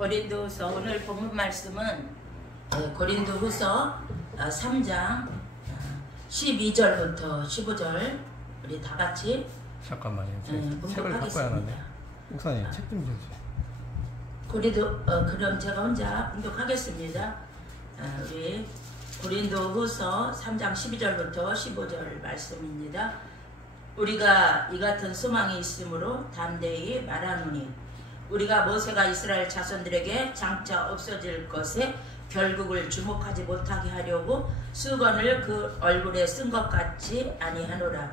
고린도후서 오늘 본문 말씀은 고린도후서 3장 12절부터 15절 우리 다 같이 잠깐만요. 책을 바꿔야 하는데. 목사님 책 좀 주세요. 그럼 제가 혼자 봉독하겠습니다. 우리 고린도후서 3장 12절부터 15절 말씀입니다. 우리가 이 같은 소망이 있으므로 담대히 말하노니 우리가 모세가 이스라엘 자손들에게 장차 없어질 것에 결국을 주목하지 못하게 하려고 수건을 그 얼굴에 쓴 것 같지 아니하노라.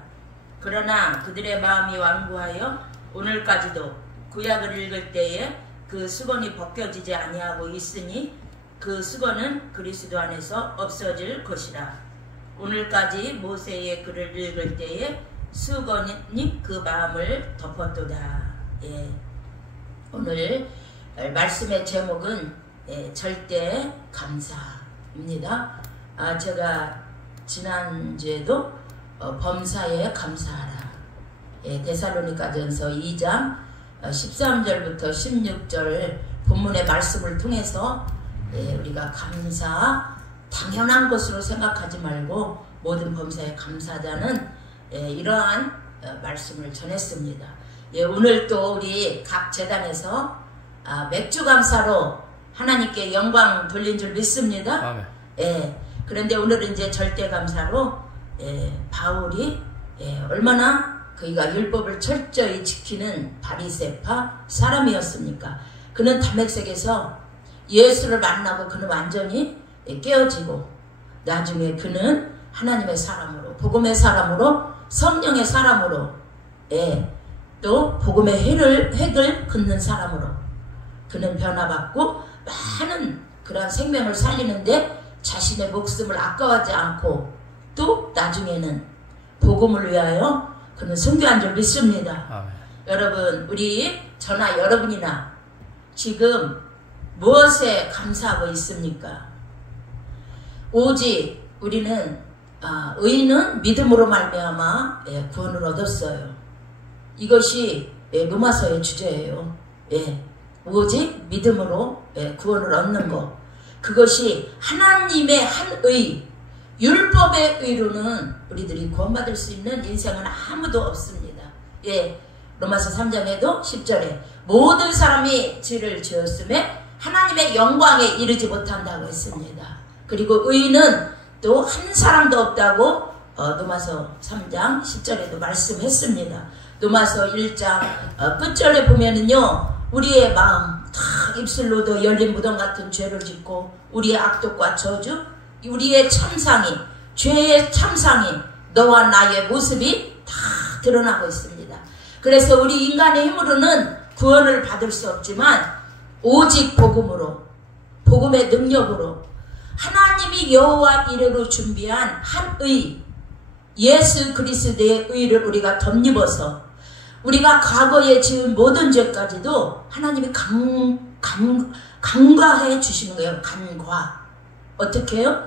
그러나 그들의 마음이 완고하여 오늘까지도 구약을 읽을 때에 그 수건이 벗겨지지 아니하고 있으니 그 수건은 그리스도 안에서 없어질 것이라. 오늘까지 모세의 글을 읽을 때에 수건이 그 마음을 덮었도다. 예. 오늘 말씀의 제목은 절대 감사입니다. 제가 지난주에도 범사에 감사하라. 데살로니가전서 2장 13절부터 16절 본문의 말씀을 통해서 우리가 감사 당연한 것으로 생각하지 말고 모든 범사에 감사하자는 이러한 말씀을 전했습니다. 오늘 또 우리 각 재단에서 맥주 감사로 하나님께 영광 돌린 줄 믿습니다. 그런데 오늘은 이제 절대 감사로 바울이 얼마나 그가 율법을 철저히 지키는 바리새파 사람이었습니까? 그는 다메섹에서 예수를 만나고 그는 완전히 깨어지고 나중에 그는 하나님의 사람으로 복음의 사람으로 성령의 사람으로 또 복음의 획을 긋는 사람으로 그는 변화받고 많은 그러한 생명을 살리는데 자신의 목숨을 아까워하지 않고 또 나중에는 복음을 위하여 그는 순교한 줄 믿습니다. 여러분, 저나 여러분이나 지금 무엇에 감사하고 있습니까? 오직 우리는 의인은 믿음으로 말미암아 구원을 얻었어요. 이것이 로마서의 주제예요. 오직 믿음으로 구원을 얻는 것. 그것이 하나님의 한 의, 율법의 의로는 우리들이 구원받을 수 있는 인생은 아무도 없습니다. 로마서 3장에도 10절에 모든 사람이 죄를 지었음에 하나님의 영광에 이르지 못한다고 했습니다. 그리고 의인은 또 한 사람도 없다고 로마서 3장 10절에도 말씀했습니다. 로마서 1장 끝절에 보면은요, 우리의 마음 다 입술로도 열린 무덤 같은 죄를 짓고 우리의 악독과 저주, 우리의 참상이, 죄의 참상이 너와 나의 모습이 다 드러나고 있습니다. 그래서 우리 인간의 힘으로는 구원을 받을 수 없지만 오직 복음으로, 복음의 능력으로 하나님이 여호와 이레로 준비한 한 의, 예수 그리스도의 의를 우리가 덧입어서 우리가 과거에 지은 모든 죄까지도 하나님이 간과해 주시는 거예요. 간과. 어떻게 해요?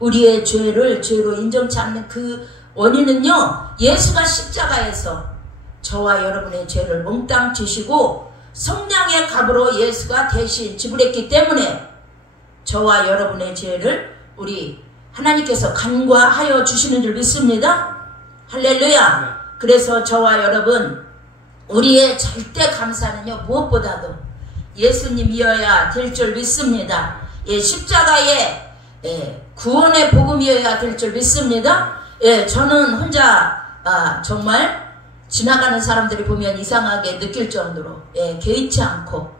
우리의 죄를 죄로 인정치 않는 그 원인은요, 예수가 십자가에서 저와 여러분의 죄를 몽땅 지시고 성량의 값으로 예수가 대신 지불했기 때문에 저와 여러분의 죄를 우리 하나님께서 간과하여 주시는 줄 믿습니다. 할렐루야. 그래서 저와 여러분, 우리의 절대 감사는요, 무엇보다도 예수님이어야 될 줄 믿습니다. 십자가의 구원의 복음이어야 될 줄 믿습니다. 저는 혼자 정말 지나가는 사람들이 보면 이상하게 느낄 정도로 개의치 않고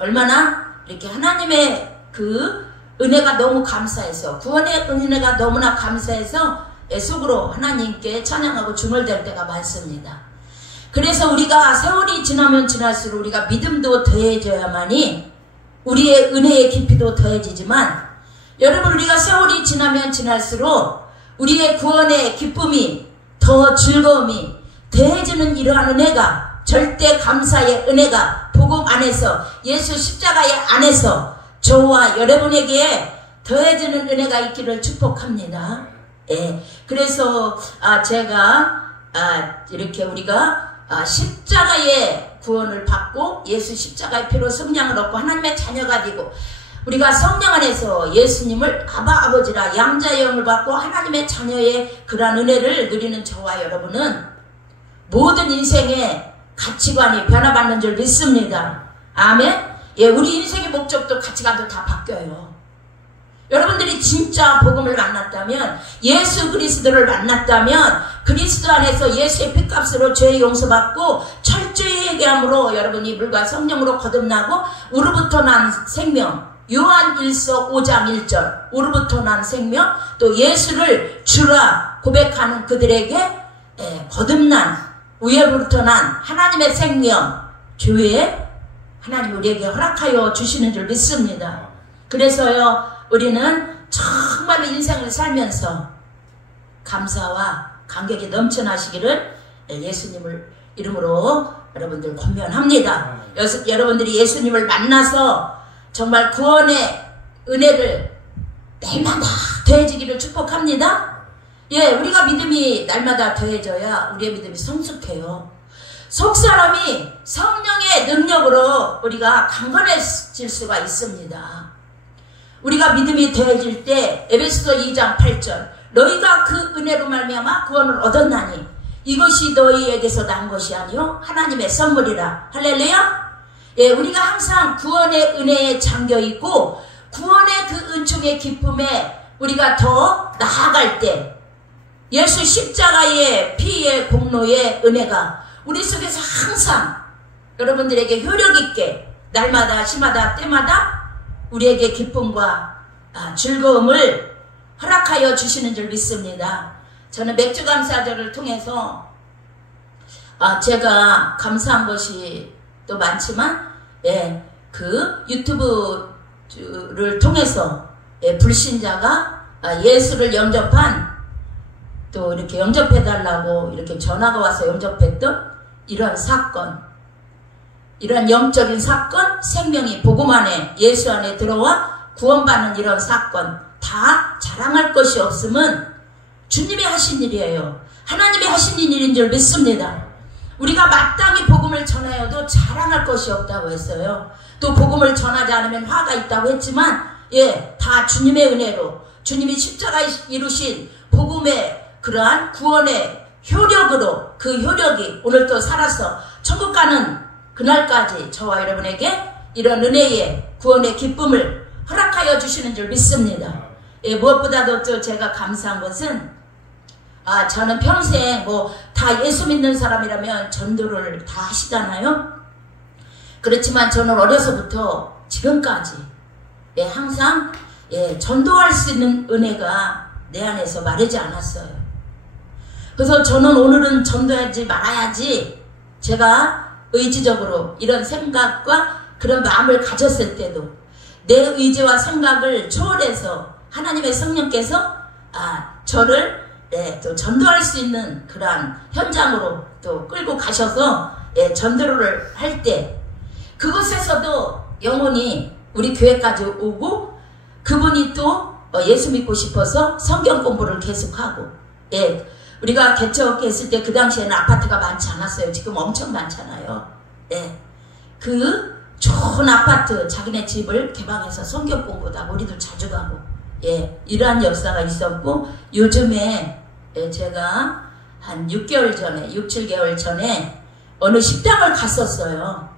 얼마나 이렇게 하나님의 그 은혜가 너무 감사해서, 구원의 은혜가 너무나 감사해서 속으로 하나님께 찬양하고 중얼댈 때가 많습니다. 그래서 우리가 세월이 지나면 지날수록 우리가 믿음도 더해져야만이 우리의 은혜의 깊이도 더해지지만, 여러분, 우리가 세월이 지나면 지날수록 우리의 구원의 기쁨이 더 즐거움이 더해지는 이러한 은혜가, 절대 감사의 은혜가 복음 안에서, 예수 십자가의 안에서 저와 여러분에게 더해지는 은혜가 있기를 축복합니다. 그래서 제가 이렇게 우리가 십자가의 구원을 받고 예수 십자가의 피로 성령을 얻고 하나님의 자녀가 되고 우리가 성령 안에서 예수님을 아바 아버지라 양자의 영을 받고 하나님의 자녀의 그러한 은혜를 누리는 저와 여러분은 모든 인생의 가치관이 변화받는 줄 믿습니다. 아멘. 예, 우리 인생의 목적도 가치관도 다 바뀌어요. 여러분들이 진짜 복음을 만났다면, 예수 그리스도를 만났다면, 그리스도 안에서 예수의 피값으로 죄의 용서받고 철저히 회개함으로 여러분이 물과 성령으로 거듭나고 우로부터 난 생명, 요한 1서 5장 1절 우로부터 난 생명, 또 예수를 주라 고백하는 그들에게 거듭난 우에로부터 난 하나님의 생명, 교회 하나님 우리에게 허락하여 주시는 줄 믿습니다. 그래서요, 우리는 정말로 인생을 살면서 감사와 감격이 넘쳐나시기를 예수님을 이름으로 여러분들 권면합니다. 여러분들이 예수님을 만나서 정말 구원의 은혜를 날마다 더해지기를 축복합니다. 예, 우리가 믿음이 날마다 더해져야 우리의 믿음이 성숙해요. 속사람이 성령의 능력으로 우리가 강건해질 수가 있습니다. 우리가 믿음이 더해질 때 에베소서 2장 8절 너희가 그 은혜로 말미암아 구원을 얻었나니 이것이 너희에게서 난 것이 아니요 하나님의 선물이라. 할렐루야. 예, 우리가 항상 구원의 은혜에 잠겨있고 구원의 그 은총의 기쁨에 우리가 더 나아갈 때 예수 십자가의 피의 공로의 은혜가 우리 속에서 항상 여러분들에게 효력있게 날마다 시마다 때마다 우리에게 기쁨과 즐거움을 허락하여 주시는 줄 믿습니다. 저는 맥주감사절을 통해서 제가 감사한 것이 또 많지만 그 유튜브를 통해서 불신자가 예수를 영접한 또 이렇게 영접해달라고 이렇게 전화가 와서 영접했던 이러한 사건, 이러한 영적인 사건, 생명이 복음 안에 예수 안에 들어와 구원받는 이런 사건 다 자랑할 것이 없음은 주님이 하신 일이에요. 하나님이 하신 일인 줄 믿습니다. 우리가 마땅히 복음을 전하여도 자랑할 것이 없다고 했어요. 또 복음을 전하지 않으면 화가 있다고 했지만 다 주님의 은혜로 주님이 십자가에 이루신 복음의 그러한 구원의 효력으로 그 효력이 오늘 또 살아서 천국 가는 그날까지 저와 여러분에게 이런 은혜의 구원의 기쁨을 허락하여 주시는 줄 믿습니다. 무엇보다도 또 제가 감사한 것은 저는 평생 다 예수 믿는 사람이라면 전도를 다 하시잖아요. 그렇지만 저는 어려서부터 지금까지 항상 전도할 수 있는 은혜가 내 안에서 마르지 않았어요. 그래서 저는 오늘은 전도하지 말아야지 제가 의지적으로 이런 생각과 그런 마음을 가졌을 때도 내 의지와 생각을 초월해서 하나님의 성령께서 저를 또 전도할 수 있는 그러한 현장으로 또 끌고 가셔서 전도를 할 때 그곳에서도 영혼이 우리 교회까지 오고 그분이 또 예수 믿고 싶어서 성경 공부를 계속하고 우리가 개척했을 때 그 당시에는 아파트가 많지 않았어요. 지금 엄청 많잖아요. 그 좋은 아파트 자기네 집을 개방해서 성경 공부하고 우리도 자주 가고 이러한 역사가 있었고 요즘에 제가 한 6개월 전에 6, 7개월 전에 어느 식당을 갔었어요.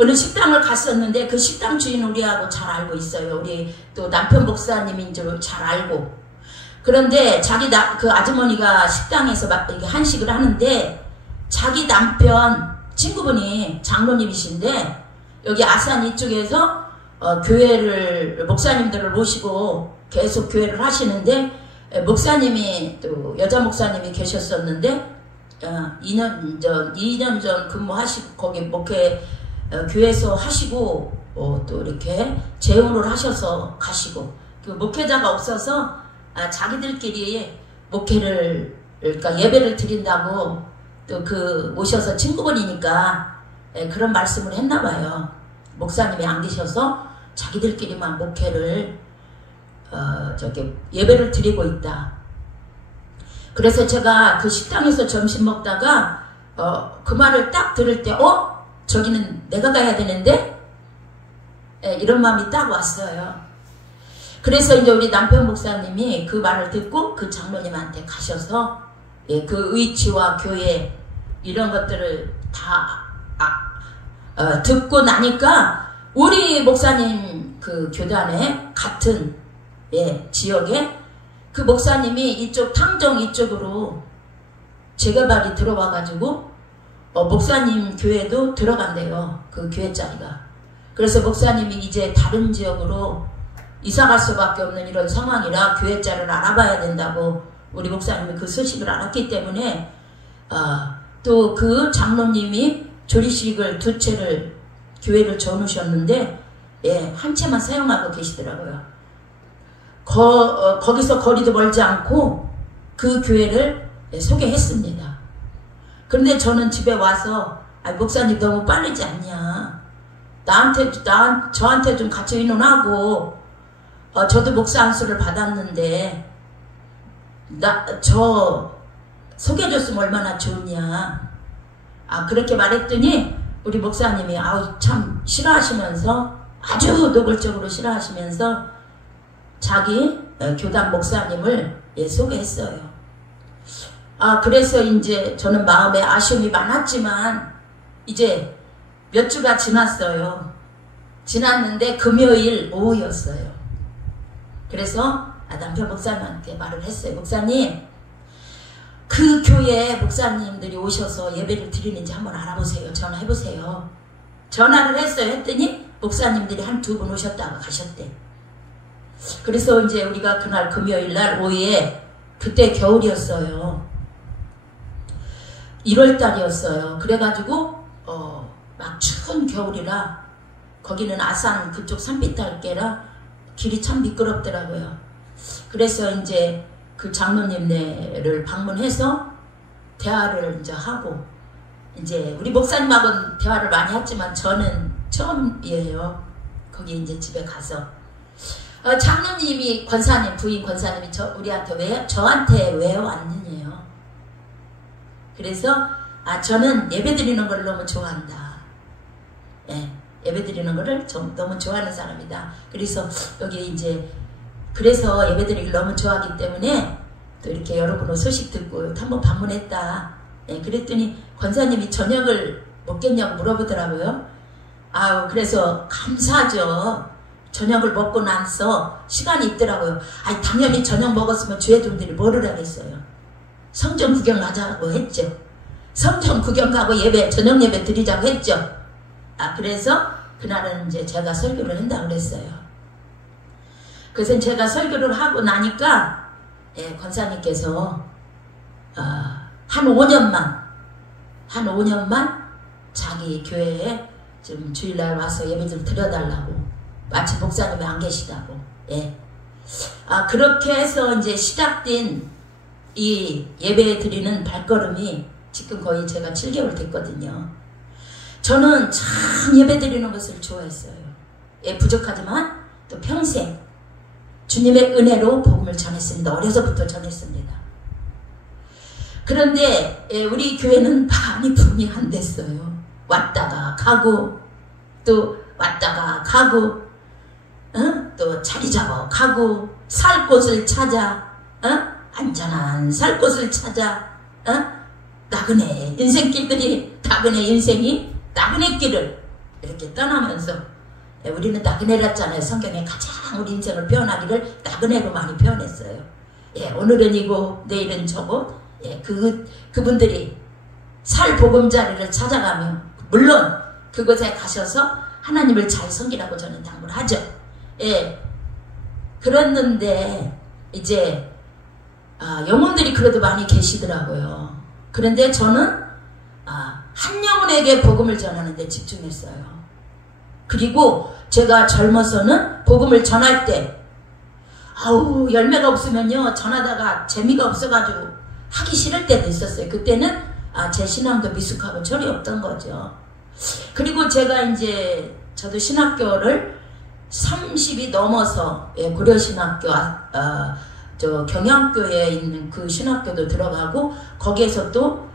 어느 식당을 갔었는데 그 식당 주인 우리하고 잘 알고 있어요. 우리 또 남편 목사님인 줄 잘 알고. 그런데 그 아주머니가 식당에서 이렇게 한식을 하는데 자기 남편 친구분이 장로님이신데 여기 아산 이쪽에서 교회를 목사님들을 모시고 계속 교회를 하시는데 목사님이 또 여자 목사님이 계셨었는데 2년 전 근무하시고 거기 목회 교회에서 하시고 또 이렇게 재혼을 하셔서 가시고 그 목회자가 없어서 자기들끼리 목회를 그러니까 예배를 드린다고 또 그 오셔서 친구분이니까 그런 말씀을 했나봐요. 목사님이 안 계셔서 자기들끼리만 목회를 예배를 드리고 있다. 그래서 제가 그 식당에서 점심 먹다가 그 말을 딱 들을 때 저기는 내가 가야 되는데 예, 이런 마음이 딱 왔어요. 그래서 이제 우리 남편 목사님이 그 말을 듣고 그 장로님한테 가셔서 예, 그 의치와 교회 이런 것들을 다 듣고 나니까 우리 목사님 그 교단에 같은 예, 지역에 그 목사님이 이쪽 탕정 이쪽으로 재개발이 들어와가지고 목사님 교회도 들어간대요. 그 교회 자리가. 그래서 목사님이 이제 다른 지역으로 이사갈 수밖에 없는 이런 상황이라 교회 자리를 알아봐야 된다고 우리 목사님이 그 소식을 알았기 때문에 또 그 장로님이 조리식을 2채를 교회를 정으셨는데 예, 한 채만 사용하고 계시더라고요. 거기서 거리도 멀지 않고 그 교회를 소개했습니다. 그런데 저는 집에 와서 목사님 너무 빠르지 않냐. 저한테 좀 같이 의논하고 저도 목사 안수를 받았는데 저 소개해줬으면 얼마나 좋냐. 그렇게 말했더니 우리 목사님이 참 싫어하시면서 아주 노골적으로 싫어하시면서 자기 교단 목사님을 소개했어요. 그래서 이제 저는 마음에 아쉬움이 많았지만 이제 몇 주가 지났어요. 지났는데 금요일 오후였어요. 그래서 남편 목사님한테 말을 했어요. 목사님, 그 교회 목사님들이 오셔서 예배를 드리는지 한번 알아보세요. 전화해보세요. 전화를 했어요. 했더니 목사님들이 한 2분 오셨다가 가셨대. 그래서 이제 우리가 그날 금요일날 오후에 그때 겨울이었어요. 1월달이었어요. 그래가지고 막 추운 겨울이라 거기는 아산 그쪽 산비탈계라 길이 참 미끄럽더라고요. 그래서 이제 그 장로님네를 방문해서 대화를 이제 하고 이제 우리 목사님하고는 대화를 많이 했지만 저는 처음이에요. 거기 이제 집에 가서 장로님이 권사님 부인 권사님이 우리한테 저한테 왜 왔느냐요. 그래서 저는 예배 드리는 걸 너무 좋아한다. 예, 예배 드리는 거를 너무 좋아하는 사람이다. 그래서 여기 이제 그래서 예배 드리기를 너무 좋아하기 때문에 또 이렇게 여러분 소식 듣고 한번 방문했다. 예, 그랬더니 권사님이 저녁을 먹겠냐고 물어보더라고요. 그래서 감사하죠. 저녁을 먹고 나서 시간이 있더라고요. 당연히 저녁 먹었으면 주의 종들이 뭐를 하겠어요. 성전 구경 가자고 했죠. 성전 구경 가고 저녁 예배 드리자고 했죠. 그래서 그날은 이제 제가 설교를 한다고 그랬어요. 그래서 제가 설교를 하고 나니까 권사님께서 한 5년만 자기 교회에 좀 주일날 와서 예배 좀 드려달라고. 마치 목사님이 안 계시다고. 그렇게 해서 이제 시작된 이 예배 드리는 발걸음이 지금 거의 제가 7개월 됐거든요. 저는 참 예배 드리는 것을 좋아했어요. 부족하지만 또 평생 주님의 은혜로 복음을 전했습니다. 어려서부터 전했습니다. 그런데 우리 교회는 많이 부흥이 안 됐어요. 왔다가 가고 또 왔다가 가고 또 자리 잡아 가고 살 곳을 찾아 안전한 살 곳을 찾아 나그네 인생길들이 나그네 인생이 나그네 길을 이렇게 떠나면서 우리는 나그네랐잖아요. 성경에 가장 우리 인생을 표현하기를 나그네로 많이 표현했어요. 오늘은 이고 내일은 저고 그분들이 살 보금자리를 찾아가며 물론 그곳에 가셔서 하나님을 잘 섬기라고 저는 당부를 하죠. 그랬는데 이제 영혼들이 그래도 많이 계시더라고요. 그런데 저는 한 영혼에게 복음을 전하는 데 집중했어요. 그리고 제가 젊어서는 복음을 전할 때 열매가 없으면요 전하다가 재미가 없어가지고 하기 싫을 때도 있었어요. 그때는 제 신앙도 미숙하고 철이 없던 거죠. 그리고 제가 이제 저도 신학교를 30이 넘어서 고려신학교 저 경양교에 있는 그 신학교도 들어가고 거기에서 또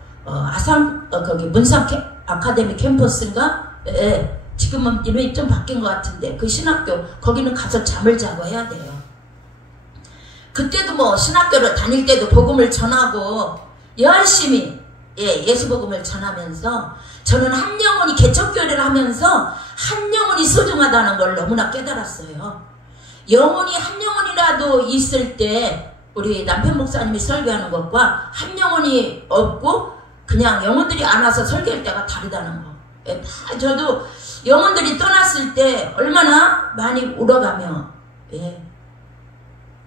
거기 문사 아카데미 캠퍼스인가? 예, 지금은 이름이 좀 바뀐 것 같은데 그 신학교 거기는 가서 잠을 자고 해야 돼요. 그때도 뭐 신학교를 다닐 때도 복음을 전하고 열심히 예수 복음을 전하면서 저는 한 영혼이 개척교회를 하면서 한 영혼이 소중하다는 걸 너무나 깨달았어요. 영혼이 한 영혼이라도 있을 때 우리 남편 목사님이 설교하는 것과 한 영혼이 없고 그냥 영혼들이 안 와서 설교할 때가 다르다는 거. 예, 저도 영혼들이 떠났을 때 얼마나 많이 울어가며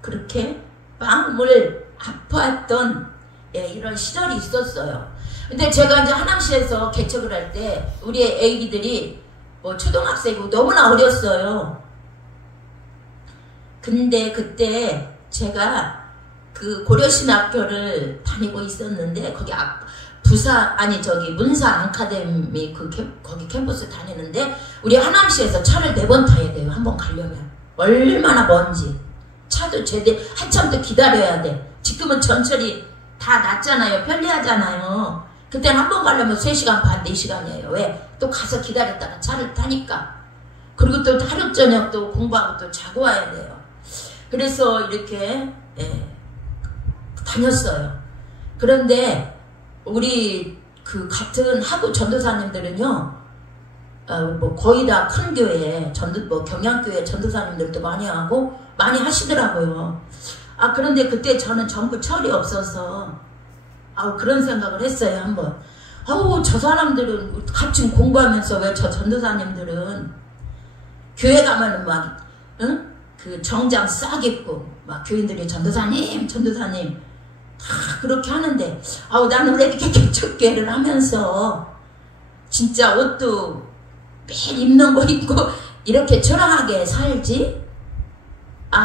그렇게 마음을 아파했던 이런 시절이 있었어요. 근데 제가 이제 하남시에서 개척을 할 때 우리 애기들이 뭐 초등학생이고 너무나 어렸어요. 근데 그때 제가 그 고려신학교를 다니고 있었는데 거기 문산 아카데미 거기 캠퍼스 다니는데 우리 하남시에서 차를 4번 타야 돼요. 한번 가려면 얼마나 먼지. 차도 한참 더 기다려야 돼. 지금은 전철이 다 났잖아요. 편리하잖아요. 그때는 한 번 가려면 3시간 반, 4시간이에요. 왜? 또 가서 기다렸다가 차를 타니까. 그리고 또 하루 저녁 또 공부하고 또 자고 와야 돼요. 그래서 이렇게 다녔어요. 그런데 우리 그 같은 하구 전도사님들은요, 뭐 거의 다 큰 교회, 뭐 경양교회 전도사님들도 많이 하고 많이 하시더라고요. 그런데 그때 저는 전부 철이 없어서 그런 생각을 했어요. 한번 저 사람들은 같이 공부하면서 왜 저 전도사님들은 교회 가면은 막 그 정장 싹 입고 막 교인들이 전도사님 다 그렇게 하는데 나는 왜 이렇게 개척교회를 하면서 진짜 옷도 매일 입는 거 입고 이렇게 초라하게 살지?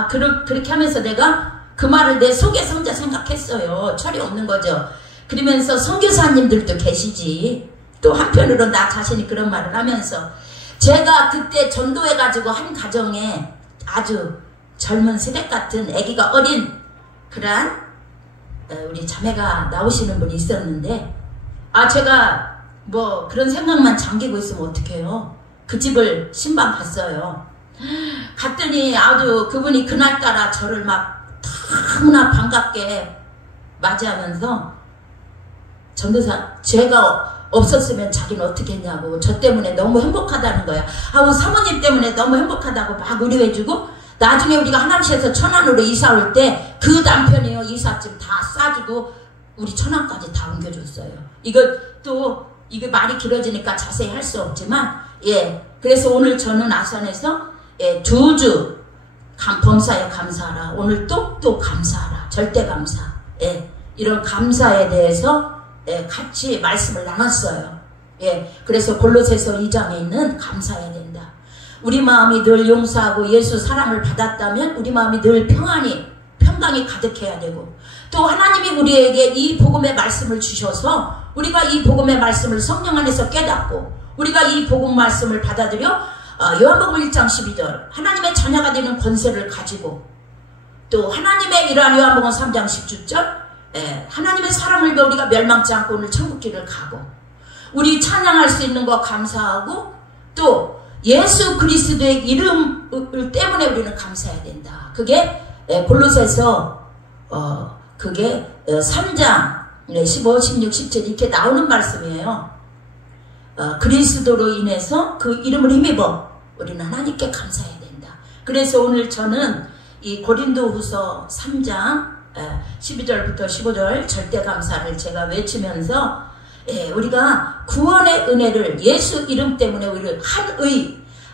그렇게 하면서 내가 그 말을 내 속에서 혼자 생각했어요. 철이 없는 거죠. 그러면서 선교사님들도 계시지. 또 한편으로 나 자신이 그런 말을 하면서 제가 그때 전도해가지고 한 가정에 아주 젊은 새댁 같은 아기가 어린 그런 우리 자매가 나오시는 분이 있었는데 제가 뭐 그런 생각만 잠기고 있으면 어떡해요. 그 집을 신방 갔어요. 갔더니 아주 그분이 그날따라 저를 막 너무나 반갑게 맞이하면서 전도사 제가 없었으면 자기는 어떻게 했냐고 저 때문에 너무 행복하다는 거야. 사모님 때문에 너무 행복하다고 막 위로해주고 나중에 우리가 하남시에서 천안으로 이사 올 때 그 남편이요 이삿짐 다 싸주고 우리 천안까지 다 옮겨줬어요. 이게 말이 길어지니까 자세히 할 수 없지만 그래서 오늘 저는 아산에서 2주 범사에 감사하라. 오늘 또 감사하라. 절대 감사. 이런 감사에 대해서 같이 말씀을 나눴어요. 그래서 골로새서 2장에 있는 감사해야 된다. 우리 마음이 늘 용서하고 예수 사랑을 받았다면 우리 마음이 늘 평강이 가득해야 되고 또 하나님이 우리에게 이 복음의 말씀을 주셔서 우리가 이 복음의 말씀을 성령 안에서 깨닫고 우리가 이 복음 말씀을 받아들여 요한복음 1장 12절 하나님의 자녀가 되는 권세를 가지고 또 하나님의 이러한 요한복음 3장 10절 하나님의 사랑을 배워 우리가 멸망치 않고 오늘 천국길을 가고 우리 찬양할 수 있는 거 감사하고 또 예수 그리스도의 이름 때문에 우리는 감사해야 된다. 그게 골로새서 그게 3장 15, 16, 17 이렇게 나오는 말씀이에요. 그리스도로 인해서 그 이름을 힘입어 우리는 하나님께 감사해야 된다. 그래서 오늘 저는 이 고린도후서 3장 12절부터 15절 절대 감사를 제가 외치면서 우리가 구원의 은혜를 예수 이름 때문에 우리를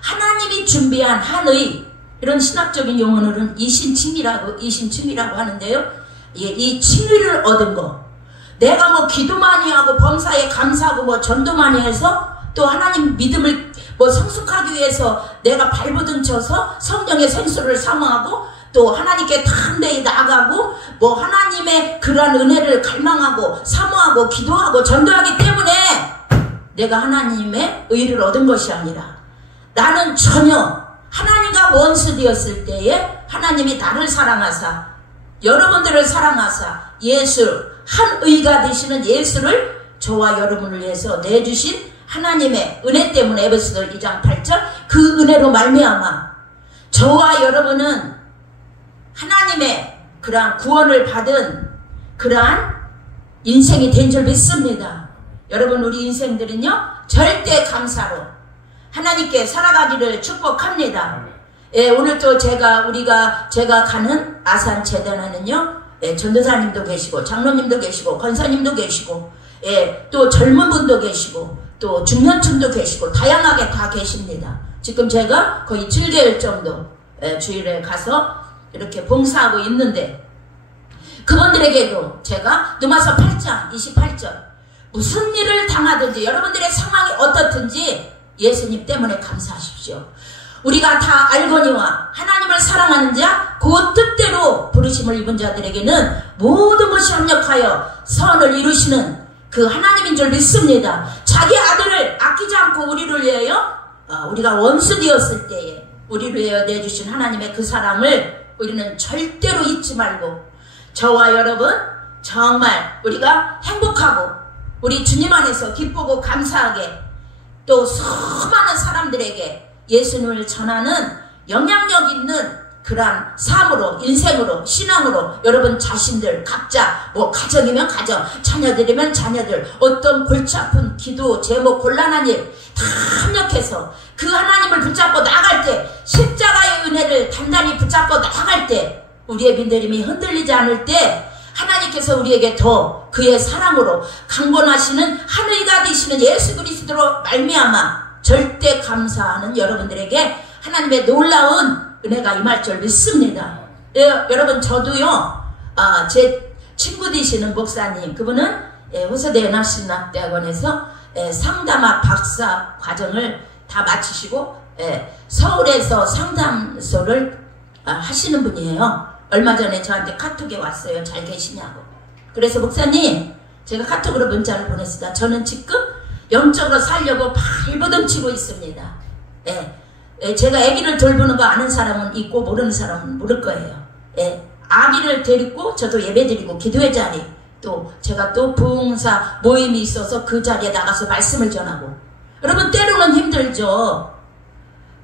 하나님이 준비한 한의 이런 신학적인 용어로는 이신칭이라고 하는데요. 이 칭의를 얻은 거 내가 뭐 기도 많이 하고 범사에 감사하고 뭐 전도 많이 해서 또 하나님 믿음을 뭐 성숙하기 위해서 내가 발버둥 쳐서 성령의 생수를 사모하고 또 하나님께 담대히 나아가고 뭐 하나님의 그러한 은혜를 갈망하고 사모하고 기도하고 전도하기 때문에 내가 하나님의 의를 얻은 것이 아니라 나는 전혀 하나님과 원수 되었을 때에 하나님이 나를 사랑하사 여러분들을 사랑하사 예수 한 의가 되시는 예수를 저와 여러분을 위해서 내주신 하나님의 은혜 때문에 에베소서 2장 8절 그 은혜로 말미암아 저와 여러분은 하나님의 그러한 구원을 받은 그러한 인생이 된 줄 믿습니다. 여러분 우리 인생들은요 절대 감사로 하나님께 살아가기를 축복합니다. 예, 오늘 또 제가 가는 아산 재단에는요 예, 전도사님도 계시고 장로님도 계시고 권사님도 계시고 예, 또 젊은 분도 계시고 또 중년층도 계시고 다양하게 다 계십니다. 지금 제가 거의 7개월 정도 예, 주일에 가서 이렇게 봉사하고 있는데 그분들에게도 제가 누가서 8장 28절 무슨 일을 당하든지 여러분들의 상황이 어떻든지 예수님 때문에 감사하십시오. 우리가 다 알거니와 하나님을 사랑하는 자 그 뜻대로 부르심을 입은 자들에게는 모든 것이 협력하여 선을 이루시는 그 하나님인 줄 믿습니다. 자기 아들을 아끼지 않고 우리를 위하여 우리가 원수 되었을 때에 우리를 위하여 내주신 하나님의 그 사랑을 우리는 절대로 잊지 말고 저와 여러분 정말 우리가 행복하고 우리 주님 안에서 기쁘고 감사하게 또 수많은 사람들에게 예수님을 전하는 영향력 있는 그러한 삶으로 인생으로 신앙으로 여러분 자신들 각자 뭐 가정이면 가정 자녀들이면 자녀들 어떤 골치 아픈 기도 제목 곤란한 일 다 협력해서 그 하나님을 붙잡고 나갈 때 십자가의 은혜를 단단히 붙잡고 나갈 때 우리의 믿음이 흔들리지 않을 때 하나님께서 우리에게 더 그의 사랑으로 강권하시는 하늘이가 되시는 예수 그리스도로 말미암아 절대 감사하는 여러분들에게 하나님의 놀라운 은혜가 임할 줄 믿습니다. 예, 여러분 저도요 제 친구 되시는 목사님 그분은 호서대 연합신학대학원에서 상담학 박사 과정을 다 마치시고 서울에서 상담소를 하시는 분이에요. 얼마 전에 저한테 카톡이 왔어요. 잘 계시냐고. 그래서 목사님 제가 카톡으로 문자를 보냈습니다. 저는 지금 영적으로 살려고 발버둥치고 있습니다. 제가 아기를 돌보는 거 아는 사람은 있고 모르는 사람은 모를 거예요. 아기를 데리고 저도 예배드리고 기도의 자리 또 제가 또 부흥사 모임이 있어서 그 자리에 나가서 말씀을 전하고 여러분 때로는 힘들죠.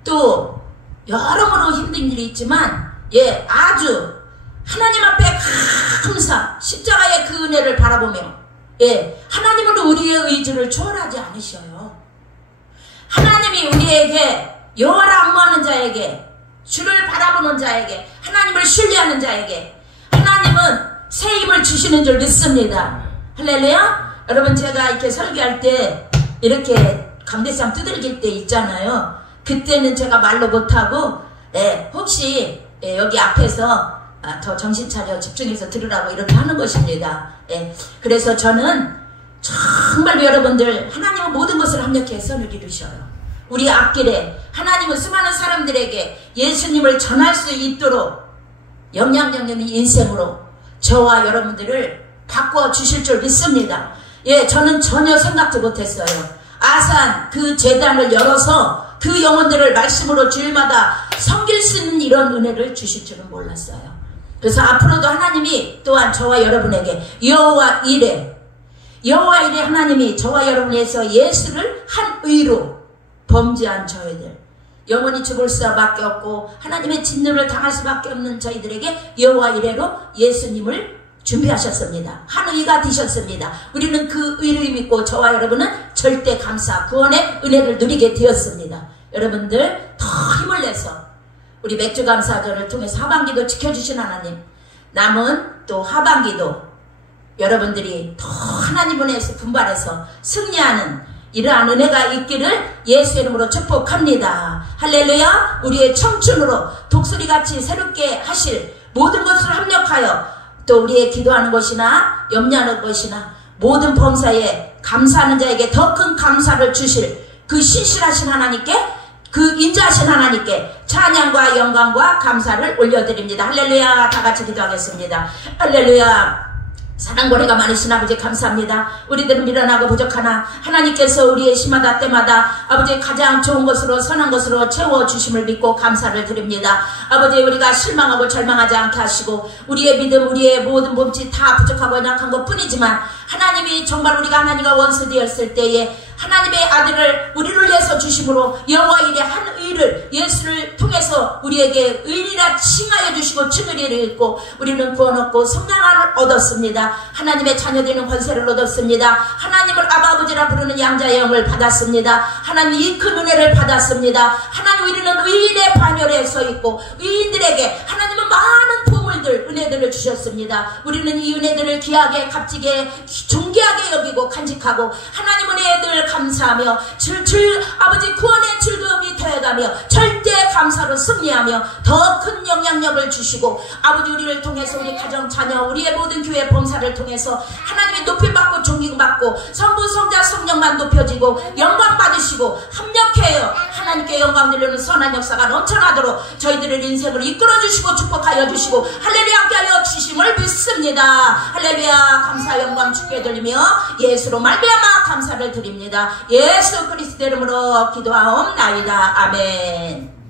또 여러모로 힘든 일이 있지만 아주 하나님 앞에 감사 십자가의 그 은혜를 바라보며 하나님은 우리의 의지를 초월하지 않으셔요. 하나님이 우리에게 여호와를 앙모하는 자에게 주를 바라보는 자에게 하나님을 신뢰하는 자에게 하나님은 새 힘을 주시는 줄 믿습니다. 할렐루야. 여러분 제가 이렇게 설교할 때 이렇게 강대상 두들길 때 있잖아요. 그때는 제가 말로 못하고 혹시 여기 앞에서 더 정신 차려 집중해서 들으라고 이렇게 하는 것입니다. 그래서 저는 정말 여러분들 하나님은 모든 것을 합력해서 선을 이루셔요. 우리 앞길에 하나님은 수많은 사람들에게 예수님을 전할 수 있도록 영향력 있는 인생으로 저와 여러분들을 바꿔주실 줄 믿습니다. 저는 전혀 생각도 못했어요. 아산 그 재단을 열어서 그 영혼들을 말씀으로 주일마다 섬길 수 있는 이런 은혜를 주실 줄은 몰랐어요. 그래서 앞으로도 하나님이 또한 저와 여러분에게 여호와 이레 하나님이 저와 여러분에서 예수를 한 의로 범죄한 저희들 영원히 죽을 수밖에 없고 하나님의 진노를 당할 수밖에 없는 저희들에게 여호와 이레로 예수님을 준비하셨습니다. 한 의가 되셨습니다. 우리는 그 의를 믿고 저와 여러분은 절대 감사 구원의 은혜를 누리게 되었습니다. 여러분들 더 힘을 내서 우리 맥주 감사절을 통해서 하반기도 지켜주신 하나님 남은 또 하반기도 여러분들이 더 하나님 은혜에서 분발해서 승리하는 이러한 은혜가 있기를 예수 이름으로 축복합니다. 할렐루야. 우리의 청춘으로 독수리같이 새롭게 하실 모든 것을 합력하여 또 우리의 기도하는 것이나 염려하는 것이나 모든 범사에 감사하는 자에게 더 큰 감사를 주실 그 신실하신 하나님께 그 인자하신 하나님께 찬양과 영광과 감사를 올려드립니다. 할렐루야. 다 같이 기도하겠습니다. 할렐루야. 사랑고래가 많으신 아버지 감사합니다. 우리들은 미련하고 부족하나 하나님께서 우리의 시마다 때마다 아버지 가장 좋은 것으로 선한 것으로 채워주심을 믿고 감사를 드립니다. 아버지 우리가 실망하고 절망하지 않게 하시고 우리의 믿음 우리의 모든 몸짓 다 부족하고 연약한 것 뿐이지만 하나님이 정말 우리가 하나님과 원수 되었을 때에 하나님의 아들을 우리를 위해서 주심으로 여호와 일의 한 의를 예수를 통해서 우리에게 의인이라 칭하여 주시고 증언을 읽고 우리는 구원 얻고 성령을 얻었습니다. 하나님의 자녀되는 권세를 얻었습니다. 하나님을 아버지라 부르는 양자의 영을 받았습니다. 하나님 이 큰 은혜를 받았습니다. 하나님 우리는 의인의 반열에 서 있고 의인들에게 하나님은 많은 보물들 은혜들을 주셨습니다. 우리는 이 은혜들을 귀하게 값지게 존귀하게 여기고 간직하고 하나님 은혜들 감사하며 아버지 구원의 즐거움이 되어가며 절대 감사로 승리하며 더 큰 영향력을 주시고 아버지 우리를 통해서 우리 가정 자녀 우리의 모든 교회 봉사를 통해서 하나님의 높임받고 존경받고 성부 성자 성령만 높여지고 영광 받으시고 합력해요 하나님께 영광 드리는 선한 역사가 넘쳐나도록 저희들의 인생을 이끌어 주시고 축복하여 주시고 할렐루야 함께하여 주심을 믿습니다. 할렐루야 감사 영광 주께 드리며 예수로 말미암아 감사를 드립니다. 예수 그리스도 이름으로 기도하옵나이다. 아멘.